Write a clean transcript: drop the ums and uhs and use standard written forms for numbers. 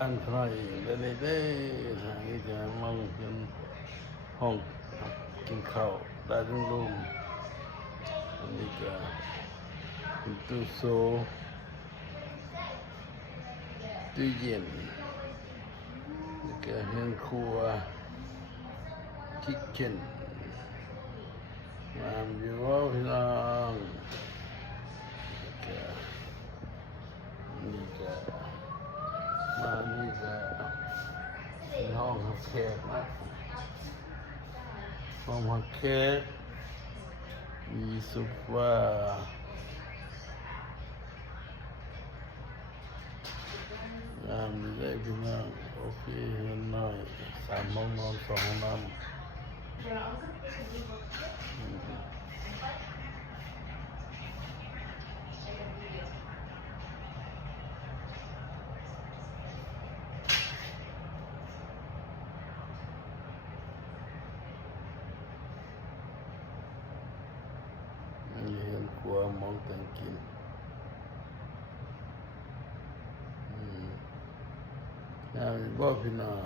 อันใครได้ทางนี้จะมองเป็นห้องกินข้าวได้ทั้งรูมอันนี้ก็เป็นตู้โซตู้เย็นนี่ก็เฮือนครัวคิทเช่นมาอยู่ว่าพี่น้องนี่ก็มานี่ก็เป็นห้องรับแขกนะห้องรับแขกมีโซฟางามดีเลยพี่น้องโอเคเงินน้อย3 ห้องนอน2 ห้องน้ำนี่เห็นครัวมองแต่งกินงามบ่พี่น้อง